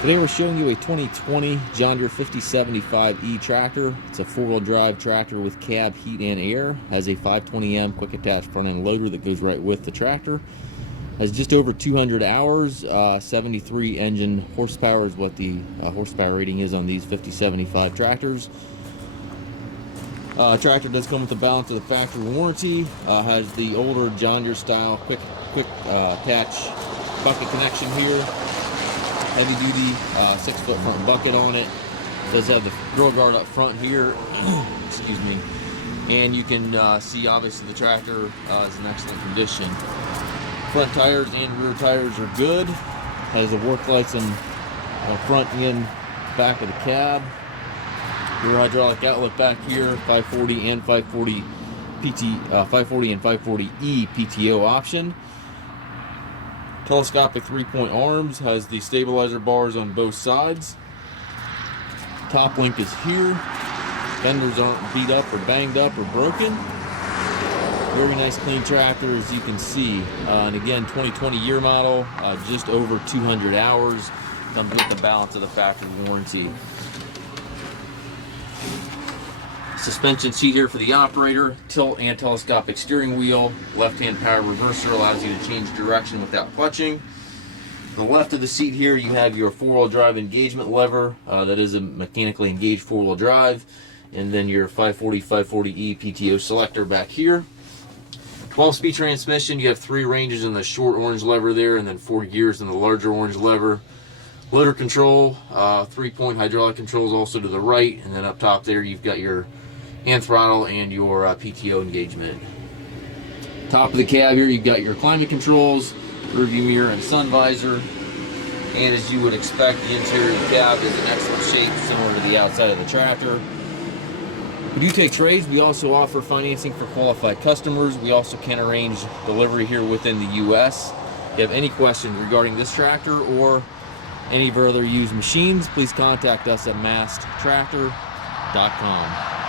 Today we're showing you a 2020 John Deere 5075E tractor. It's a four-wheel drive tractor with cab, heat, and air. Has a 520M quick attach front end loader that goes right with the tractor. Has just over 200 hours, 73 engine horsepower is what the horsepower rating is on these 5075 tractors. Tractor does come with a balance of the factory warranty. Has the older John Deere style quick attach bucket connection here. Heavy duty 6-foot front bucket on it. Does have the grill guard up front here. Excuse me. And you can see obviously the tractor is in excellent condition. Front tires and rear tires are good. Has the work lights in front and back of the cab. Your hydraulic outlet back here, 540 and 540 540 and 540E PTO option. Telescopic 3-point arms, has the stabilizer bars on both sides. Top link is here. Fenders aren't beat up or banged up or broken. Very nice clean tractor, as you can see. And again, 2020 year model, just over 200 hours. Comes with the balance of the factory warranty. Suspension seat here for the operator, tilt and telescopic steering wheel, left-hand power reverser allows you to change direction without clutching. To the left of the seat here you have your four-wheel drive engagement lever, that is a mechanically engaged four-wheel drive, and then your 540/540E PTO selector back here. 12-speed transmission, you have 3 ranges in the short orange lever there, and then 4 gears in the larger orange lever. Loader control, 3-point hydraulic controls also to the right, and then up top there you've got your hand throttle and your PTO engagement. Top of the cab here you've got your climate controls, rear view mirror and sun visor, and as you would expect, the interior of the cab is in excellent shape, similar to the outside of the tractor. We do take trades. We also offer financing for qualified customers. We also can arrange delivery here within the US. If you have any questions regarding this tractor or any of our other used machines, please contact us at masttractor.com.